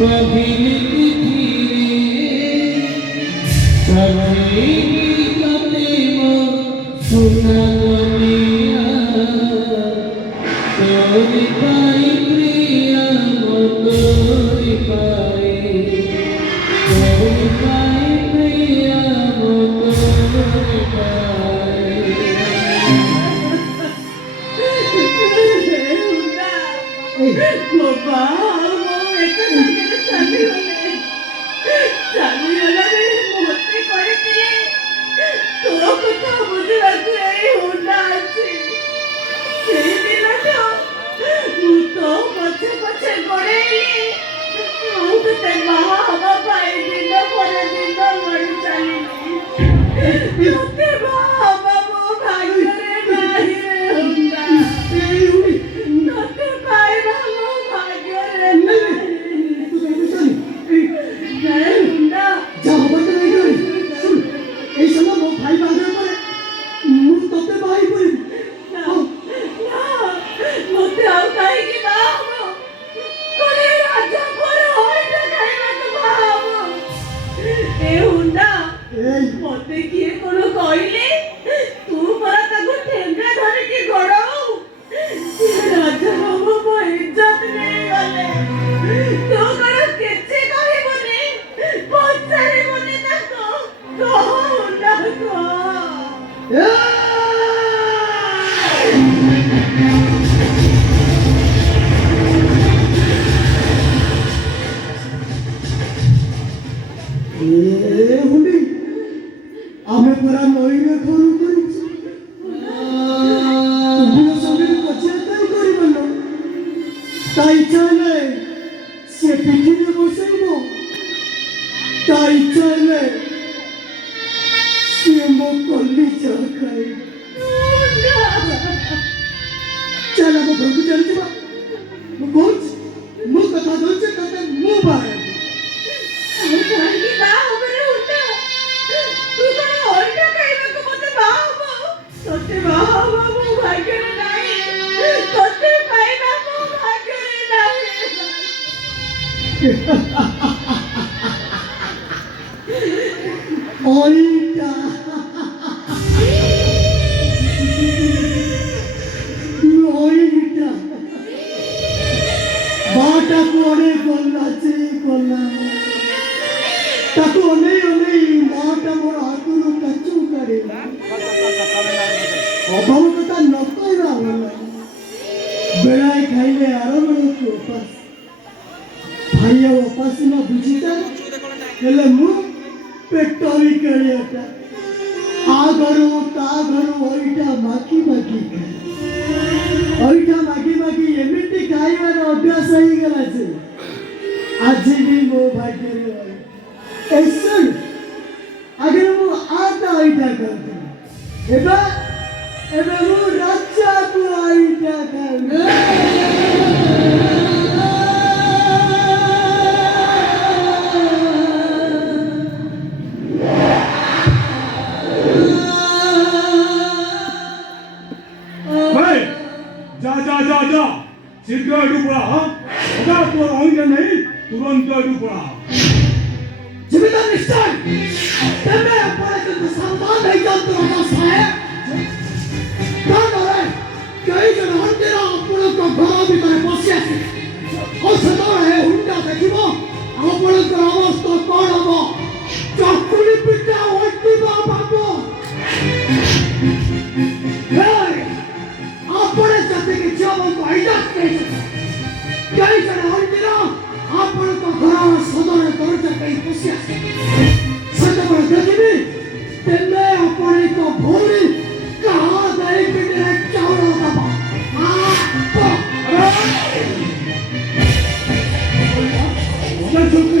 पवित्र धीरे सभी कतेम सुना दुनिया तोरी पाई प्रिया तोरी पाई प्रिया तोरी पाई बाबा मते किए कोनो कहले तू परा ताको ठेंगा धरे की गड़ाऊ राजा बाबू को इज्जत नहीं गले तू करो केचे कहि बने पछारे बने ताको कहो ना को हमें पूरा नई में खोरू करी तुम्हें सभी पछाते ही करी बनो ताई चाले से पिटी में बसेबो ताई चाले से मो कल्ली चखाई चला मो घर को चल जीवा मो कोच मो कथा दोचे कते मो बारे की बा होबरे उठा तू कनो ओइटा कहबे को मते बा हो तोते बा हो मो भाग्य रे नाही तोते पाइबा मो भाग्य रे नाही ओइटा ओइटा बाटा कोने कोल्ला चे कोल्ला ताको ओने माटा मोर आकुरु कच्चू करे अभाव कथा न कहबा होला बेड़ाय खाइले आरमण को उपास भाइया उपास न बुझिता हेले मु पेटोरी करियाटा आ घरु ता घरु ओइटा माखी माखी ओइटा माखी माखी एमिति खाइबार अभ्यास होई गेला जे आज भी मो भाग्य रे ऐसा अगर वो आता आइटा करते एबे वो राजा को आइटा करते भाई जा शीघ्र डूबा अगर तो आइटा नहीं तुरंत डूबा जिम्मेदार निष्ठान तबे पड़े तो सावधान नहीं जानते हो साहब कौन हो रहा है कई जन हंतेरा अपने को घरों भीतर पसिया और सदा है हुंडा देखिबो आपण को अवस्था कोन हबो